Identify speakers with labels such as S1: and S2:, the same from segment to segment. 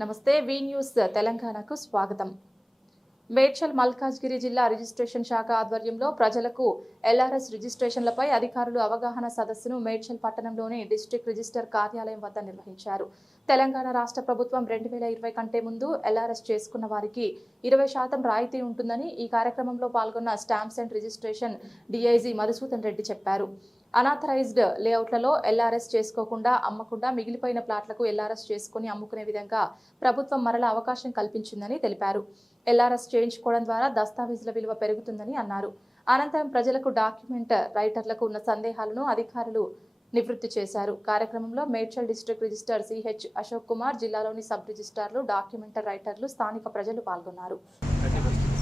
S1: నమస్తే వి న్యూస్ తెలంగాణకు స్వాగతం. మేడ్చల్ మల్కాజ్గిరి జిల్లా రిజిస్ట్రేషన్ శాఖ ఆధ్వర్యంలో ప్రజలకు ఎల్ఆర్ఎస్ రిజిస్ట్రేషన్లపై అధికారులు అవగాహన సదస్సును మేడ్చల్ పట్టణంలోని డిస్టిక్ రిజిస్టర్ కార్యాలయం వద్ద నిర్వహించారు. తెలంగాణ రాష్ట్ర ప్రభుత్వం రెండు వేల ఇరవై కంటే ముందు ఎల్ఆర్ఎస్ చేసుకున్న వారికి ఇరవై శాతం రాయితీ ఉంటుందని ఈ కార్యక్రమంలో పాల్గొన్న stamps and registration DIG Madhusudan Reddy చెప్పారు. అనాథరైజ్డ్ లేఅవుట్లలో ఎల్ఆర్ఎస్ చేసుకోకుండా అమ్మకుండా మిగిలిపోయిన ప్లాట్లకు ఎల్ఆర్ఎస్ చేసుకుని అమ్ముకునే విధంగా ప్రభుత్వం మరల అవకాశం కల్పించిందని తెలిపారు. ఎల్ఆర్ఎస్ చేయించుకోవడం ద్వారా దస్తావేజుల విలువ పెరుగుతుందని అన్నారు. అనంతరం ప్రజలకు డాక్యుమెంట్ రైటర్లకు ఉన్న సందేహాలను అధికారులు నివృత్తి చేశారు. కార్యక్రమంలో Medchal district register CH Ashok Kumar జిల్లాలోని సబ్ రిజిస్టార్లు డాక్యుమెంట్ రైటర్లు స్థానిక ప్రజలు పాల్గొన్నారు.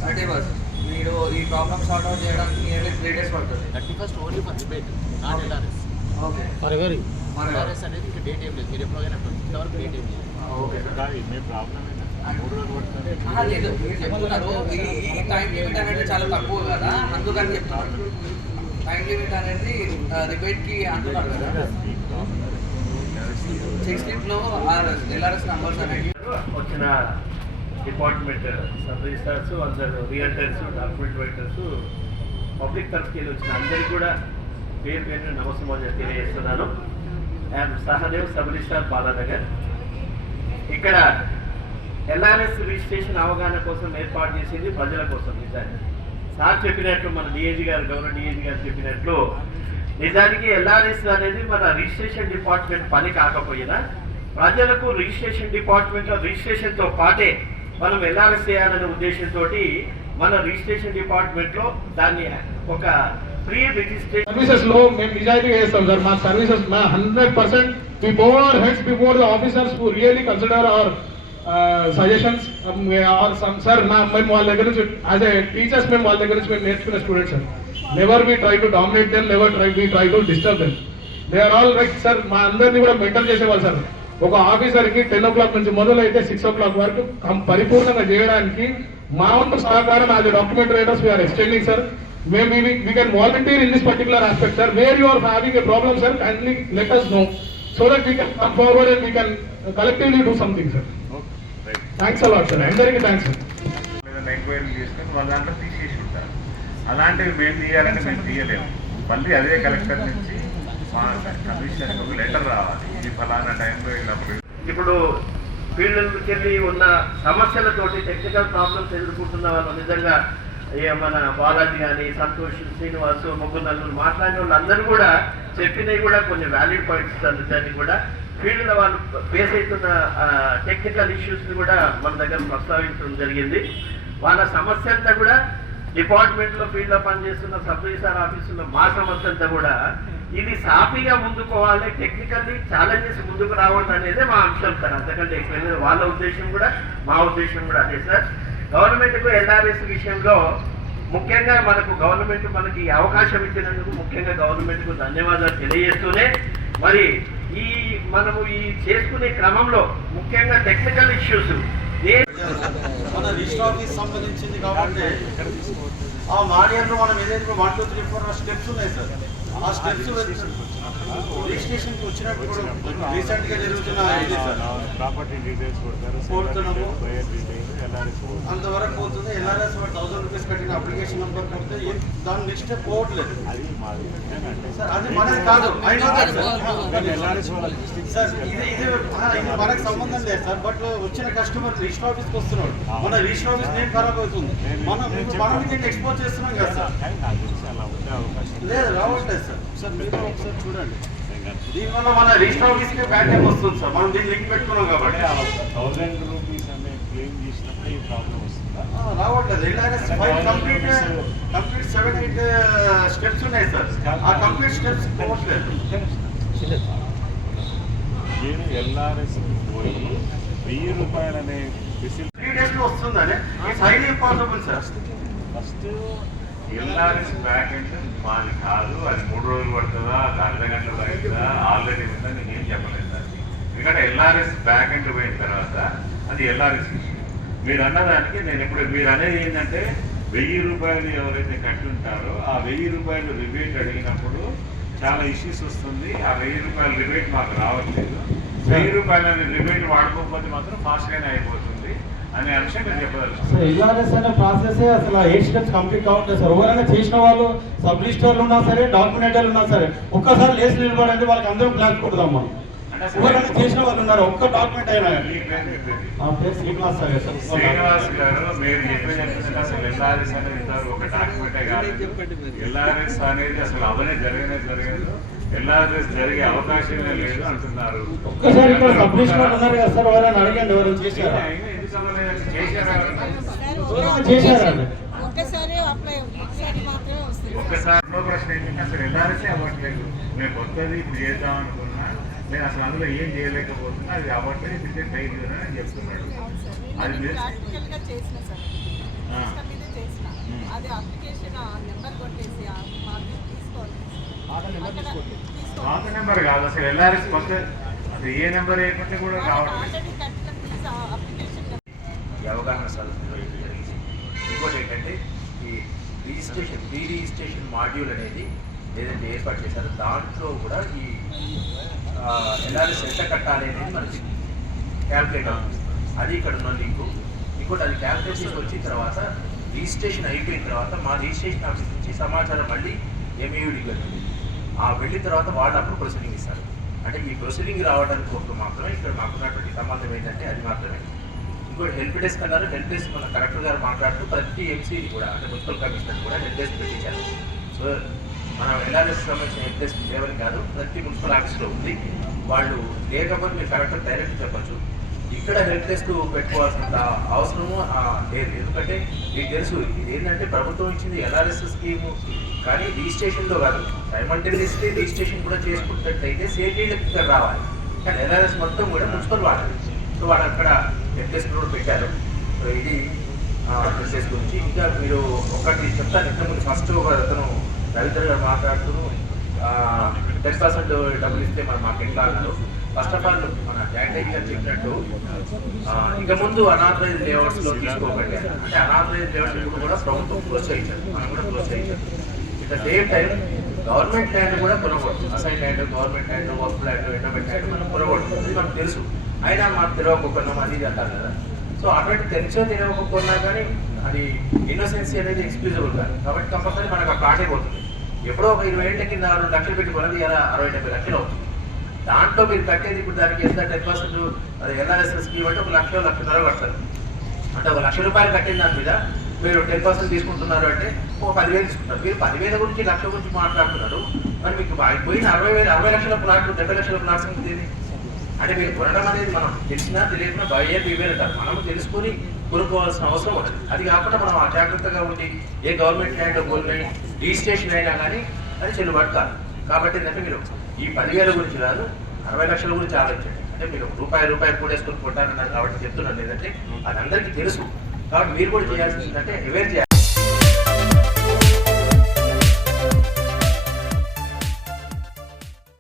S2: థర్టీ పర్సెంట్ మీరు ఈ ప్రాబ్లమ్ సార్ట్ అవుట్ చేయడానికి నియర్లీ త్రీ డేస్ పడుతుంది.
S3: Thirty first only for debate not LRS
S2: okay
S4: for ఎవరి
S2: మరి
S3: ఎల్ఆర్ఎస్ అనేది ఇంకా డేట్ ఏం లేదు. మీరు ఎప్పుడైనా ఇంతవరకు డేట్ ఏం లేదు.
S2: ఓకే
S4: కాదు మీ ప్రాబ్లం మూడు రోజులు పడుతుంది.
S2: ఆహా, లేదు. మీరు చెప్తున్నారు. ఈ ఈ టైం లిమిట్ అనేది చాలా తక్కువ కదా. అందుకని చెప్తున్నారు. టైం లిమిట్ అనేది రిపేట్కి అంటున్నారు కదా. సిక్స్లో ఎల్ఆర్ఎస్ నంబర్స్ అనేవి.
S5: వచ్చిన డిపార్ట్మెంట్ సబ్ రిజిస్టార్స్ అందరు రియల్టర్స్ డాక్యుమెంట్ రైటర్స్ పబ్లిక్ తరఫుకి వచ్చిన అందరికీ కూడా పేరు పేరు నమస్కారం తెలియజేస్తున్నాను. I'm Sahadev sub registrar Balanagar. ఇక్కడ ఎల్ఆర్ఎస్ రిజిస్ట్రేషన్ అవగాహన కోసం ఏర్పాటు చేసింది ప్రజల కోసం నిజానికి. సార్ చెప్పినట్లు మన డిఏజీ గారు గౌరవ డిఏజీ గారు చెప్పినట్లు నిజానికి ఎల్ఆర్ఎస్ అనేది మన రిజిస్ట్రేషన్ డిపార్ట్మెంట్ పని కాకపోయినా ప్రజలకు రిజిస్ట్రేషన్ డిపార్ట్మెంట్ రిజిస్ట్రేషన్తో రిజిస్ట్రేషన్తో పాటే మనం ఎల్ఆర్ఎస్ చేయాలనే ఉద్దేశంతో మన రిజిస్ట్రేషన్ డిపార్ట్మెంట్లో దాన్ని ఒక ప్రీ రిజిస్ట్రేషన్
S6: సర్వీసెస్లో మేము నిజాయితీ చేస్తాం సార్. మా services hundred percent before heads before the officers really consider our suggestions are some sir మా మేము వాళ్ళ దగ్గర నుంచి యాజ్ ఏ టీచర్స్ మేము వాళ్ళ దగ్గర నుంచి మేము నేర్చుకున్న students sir never we try to dominate then never try we try to disturb then they are all right sir మా అందరినీ కూడా మెంటల్ చేసేవాళ్ళు సార్ ఒక ఆఫీసర్కి టెన్ ఓ క్లాక్ నుంచి మొదలైతే సిక్స్ ఓ క్లాక్ వరకు పరిపూర్ణంగా చేయడానికి మా వంతు సహకారం అది document writers we are extending sir మేము we we volunteer in this particular aspect sir where you are having a problem sir kindly know so know so that we can come forward and we can collectively do thanks a lot sir. అందరికీ thanks sir
S4: మీద enquiry చేసుకొని వాళ్ళ దాంట్లో తీసేసి ఉంటారు. అలాంటివి మేము తీయాలంటే మేము తీయలేము. మళ్ళీ అదే కలెక్టర్ నుంచి మా కమిషనర్ ఒక లెటర్ రావాలి. ఇది ఫలానా టైంలో
S5: ఇప్పుడు ఫీల్డ్కి వెళ్ళి ఉన్న సమస్యలతోటి టెక్నికల్ ప్రాబ్లమ్స్ ఎదుర్కొంటున్న వాళ్ళు నిజంగా ఏ మన బాలాజీ కానీ సంతోష్ శ్రీనివాస్ ముగ్గురు నలుగురు మాట్లాడిన వాళ్ళందరూ కూడా చెప్పినవి కూడా కొన్ని వ్యాలిడ్ పాయింట్స్ దాన్ని కూడా. ఫీల్డ్ వాళ్ళు ఫేస్ అవుతున్న టెక్నికల్ ఇష్యూస్ని కూడా మన దగ్గర ప్రస్తావించడం జరిగింది. వాళ్ళ సమస్య అంతా కూడా డిపార్ట్మెంట్లో ఫీల్డ్లో పనిచేస్తున్న సబ్ రిజిస్టార్ ఆఫీసులో మా సమస్య అంతా కూడా ఇది సాఫీగా ముందుకోవాలి టెక్నికల్లీ ఛాలెంజెస్ ముందుకు రావడం అనేది మా అంశం సార్. అంతకంటే ఎక్కువ వాళ్ళ ఉద్దేశం కూడా మా ఉద్దేశం కూడా అదే సార్. గవర్నమెంట్కు ఎల్ఆర్ఎస్ విషయంలో ముఖ్యంగా మనకు గవర్నమెంట్ మనకి అవకాశం ఇచ్చినందుకు ముఖ్యంగా గవర్నమెంట్కు ధన్యవాదాలు తెలియజేస్తూనే మరి ఈ మనము ఈ చేసుకునే క్రమంలో ముఖ్యంగా టెక్నికల్ ఇష్యూస్
S7: మన రిజిస్టర్ సంబంధించింది కాబట్టి ఆ మాడియన్లో మనం ఏదైతే one two three four steps ఉన్నాయి సార్. ఆ స్టెప్స్ రిజిస్ట్రేషన్కి వచ్చినప్పుడు రీసెంట్గా జరుగుతున్న
S4: ప్రాపర్టీ డీటెయిల్స్ ఎల్ఆర్ఎస్
S7: అంతవరకు పోతుంది ఎల్ఆర్ఎస్ థౌసండ్ రూపీస్ కట్టిన అప్లికేషన్ నెంబర్ కొడితే దాని నెక్స్ట్ పోవట్లేదు
S4: అది మాది అంటే
S7: సార్ అది మనది కాదు సార్ ఇది ఇది మనకు సంబంధం లేదు సార్ బట్ వచ్చిన కస్టమర్ రిజిస్టర్ ఆఫీస్కి వస్తున్నాడు. మన రిజిస్టర్ ఆఫీస్ నేమ్ ఖరాబ్ అవుతుంది మనం మనం ఎక్స్పోజ్ చేస్తున్నాం కదా సార్
S4: ఉండే అవకాశం
S7: లేదు రావట్లేదు సార్. సార్ మీరు ఒకసారి చూడండి. దీనివల్ల మన రిజిస్టర్ ఆఫీస్కి టైం వస్తుంది సార్. మనం దీన్ని లింక్ పెట్టుకున్నాం కాబట్టి.
S4: థౌసండ్ రూపీస్ అనే క్లెయిమ్ చేసినప్పుడు ఈ ప్రాబ్లం వస్తుందా?
S7: ఆ, రావట్లేదు. LRS five complete complete seven eight steps ఉన్నాయి సార్. ఆ కంప్లీట్ స్టెప్స్ పోవట్లేదు.
S4: మీరు పోయి వెయ్యి రూపాయలు అనే ఫెసిలిటీ
S7: వస్తుందని. It's highly impossible sir.
S4: First LRS back అంటే మాది కాదు అది మూడు రోజులు పడుతుందా అది అర్ధ గంటలు పడుతుందా ఆల్రెడీ ఉందా నేను ఏం చెప్పలేదు సార్. ఎందుకంటే ఎల్ఆర్ఎస్ బ్యాక్ ఎండ్ పోయిన తర్వాత అది ఎల్ఆర్ఎస్ మీరు అన్నదానికి నేను ఇప్పుడు మీరు అనేది ఏంటంటే వెయ్యి రూపాయలు ఎవరైతే కట్టుంటారో ఆ వెయ్యి రూపాయలు రిబేట్ అడిగినప్పుడు చాలా ఇష్యూస్ వస్తుంది. ఆ వెయ్యి రూపాయల రిబేట్ మాకు రావట్లేదు. వెయ్యి రూపాయల రిబేట్ వాడుకోకపోతే మాత్రం ఫాస్ట్ గానే అయిపోతుంది. అనే అంశం నేను చెప్పదలుచుకున్నాను
S8: సార్ ఎల్ఆర్ఎస్ అనే ప్రాసెస్ అసలు ఎయిట్ స్టెప్స్ కంప్లీట్ కావట్లేదు సార్. ఎవరైనా చేసిన వాళ్ళు సబ్ రిజిస్టర్లు ఉన్నా సరే డాక్యుమెంటర్లు ఉన్నా సరే ఒక్కసారి లేచి నిలబడండి వాళ్ళకి అందరం క్లాస్ కొడదాం మనం. ఎవరైనా చేసిన వాళ్ళు ఉన్నారు? ఒక్క డాక్యుమెంట్ అయినా. నా పేరు శ్రీనివాస్ సార్
S4: శ్రీనివాస్ గారు మీరు చెప్పేది అసలు ఎల్ఆర్ఎస్ అనేది ఒక డాక్యుమెంటే కాదు. ఎల్ఆర్ఎస్ అనేది అసలు అవనే జరగనే జరగదు ఎల్ఆర్ఎస్ జరిగే అవకాశమే లేదు అంటున్నారు.
S8: ఒక్కసారి ఇక్కడ సబ్ రిజిస్టర్ ఉన్నారు కదా సార్ ఎవరైనా అడగండి చేశారా?
S4: ప్రశ్న ఏంటంటే అసలు ఎల్ఆర్ఎస్ అవ్వట్లేదు. నేను కొత్తది ఇప్పుడు చేద్దాం అనుకున్నా. నేను అసలు అందులో ఏం చేయలేకపోతున్నా. అది అవ్వట్లేదు ఇది టైం అని చెప్తున్నాడు. అది.
S9: అది అప్లికేషన్ నెంబర్ కొట్టేసి తీసుకోవాలి
S4: పాత నెంబర్ కాదు అసలు ఎల్ఆర్ఎస్ కొత్త అది ఏ నెంబర్ వేయకుంటే కూడా రావట్లేదు
S9: ఆల్రెడీ కట్టిన ఫీజు అప్లికేషన్
S10: ఈ అవగాహన సదస్సు నిర్వహించడం జరిగింది ఇంకోటి ఏంటంటే ఈ స్టేషన్ ప్రీ రిజిస్ట్రేషన్ మాడ్యూల్ అనేది ఏదైతే ఏర్పాటు చేశారో దాంట్లో కూడా ఈ ఎల్ఆర్ఎస్ ఎంత కట్టాలి అనేది మనకి క్యాల్కులేట్ అవుతుంది. అది ఇక్కడ ఉన్న లింకు ఇంకోటి అది క్యాల్కులేట్ చేసి వచ్చిన తర్వాత రిజిస్ట్రేషన్ అయిపోయిన తర్వాత మా రిజిస్ట్రేషన్ ఆఫీస్ నుంచి సమాచారం మళ్ళీ ఎంఈడికి వెళ్తుంది ఆ వెళ్ళిన తర్వాత వాళ్ళు అప్పుడు ప్రొసీడింగ్ ఇస్తారు. అంటే ఈ ప్రొసీడింగ్ రావడానికి ఒక మాత్రమే ఇక్కడ మాకున్నటువంటి సంబంధం ఏంటంటే అది మాత్రమే. ఇంకోటి హెల్ప్ డెస్క్ అన్నారు. హెల్ప్ డెస్క్ మన కలెక్టర్ గారు మాట్లాడుతూ ప్రతి ఎంసీ కూడా అంటే మున్సిపల్ కమిషనర్ కూడా హెల్ప్ డెస్క్ పెట్టించారు. సో మనం ఎల్ఆర్ఎస్ సంబంధించిన హెల్ప్ డెస్క్ లేవని కాదు ప్రతి మున్సిపల్ ఆఫీస్లో ఉంది. వాళ్ళు లేకపోతే మీరు కలెక్టర్ డైరెక్ట్ చెప్పచ్చు. ఇక్కడ హెల్ప్ డెస్క్ పెట్టుకోవాల్సిన అవసరము ఆ, లేదు. ఎందుకంటే మీకు తెలుసు ఇది ఏంటంటే ప్రభుత్వం ఇచ్చింది ఎల్ఆర్ఎస్ స్కీము. కానీ రిజిస్ట్రేషన్లో కాదు. సైమల్టేనియస్లీ రిజిస్ట్రేషన్ కూడా చేసుకున్నట్టయితే సేఫ్టీలకు ఇక్కడ రావాలి. కానీ ఎల్ఆర్ఎస్ మొత్తం కూడా మున్సిపల్ వాడాలి సో వాళ్ళు అక్కడ హెల్ప్ కూడా పెట్టారు. సో ఇది హెల్ప్ గురించి. ఇంకా మీరు ఒకటి చెప్తాను ఇంతకుముందు ఫస్ట్ ఒక అతను రవీంద్ర గారు మాట్లాడుతూ టెన్ పర్సెంట్ డబ్బులు ఇస్తే మనం మాకు ఎట్లా ఫస్ట్ ఆఫ్ ఆల్ మన జాయింట్ గారు చెప్పినట్టు ఇక ముందు అనాథరైజ్ లేఅవుట్స్లో తీసుకోకండి. అంటే అనాథరైజ్ లేఅవుట్స్ కూడా ప్రభుత్వం ప్రోత్సహించారు. మనం కూడా ప్రోత్సహించారు it the same time government land కూడా కొనకూడదు. Assign land government land work land endowment land మనం కొనకూడదు. మనకు తెలుసు. అయినా మాకు తెలియకపోతున్నాం అది అంటారు కదా. సో అటువంటి తెలిసో తెలియకపోతున్నా కానీ అది ఇన్నోసెన్సీ అనేది ఎక్స్క్యూజబుల్ కాదు. కాబట్టి కంపల్సరీ మనకు ఆ ప్లాటే పోతుంది. ఎప్పుడో ఒక ఇరవై ఏళ్ళ కింద రెండు లక్షలు పెట్టుకున్నది ఇలా అరవై డెబ్బై లక్షలు అవుతుంది. దాంట్లో మీరు కట్టేది ఇప్పుడు దానికి ఎంత? టెన్ పర్సెంట్ అది ఎన్ఆర్ఎస్ఎస్ స్కీమ్ అంటే ఒక లక్ష లక్షన్నర కడతారు. అంటే ఒక లక్ష రూపాయలు కట్టిన దాని మీద మీరు టెన్ పర్సెంట్ తీసుకుంటున్నారు అంటే ఒక పదివేలు తీసుకుంటారు. మీరు పదివేల గురించి లక్ష గురించి మాట్లాడుతున్నారు. మరి మీకు పోయిన అరవై వేలు అరవై లక్షల ప్లాట్లు డెబ్బై లక్షల ప్లాట్స్ అంటే అంటే మీరు కొనడం అనేది మనం తెలిసినా తెలియకుండా బయ్యే బీవేలు కాదు మనం తెలుసుకొని కొనుక్కోవాల్సిన అవసరం ఉంటుంది అది కాకుండా మనం అజాగ్రత్తగా ఉండి ఏ గవర్నమెంట్ ల్యాండ్ గోల్డ్ రిజిస్ట్రేషన్ అయినా కానీ అది చెల్లుబాటు కాదు. కాబట్టి ఏంటంటే మీరు ఈ పదివేల గురించి కాదు అరవై లక్షల గురించి ఆలోచించండి. అంటే మీరు రూపాయి రూపాయి కూడేసుకొని కొట్టారన్నారు కాబట్టి చెప్తున్నాను. లేదంటే అది అందరికీ తెలుసు. కాబట్టి మీరు కూడా చేయాల్సింది ఏంటంటే అవేర్ చేయాలి.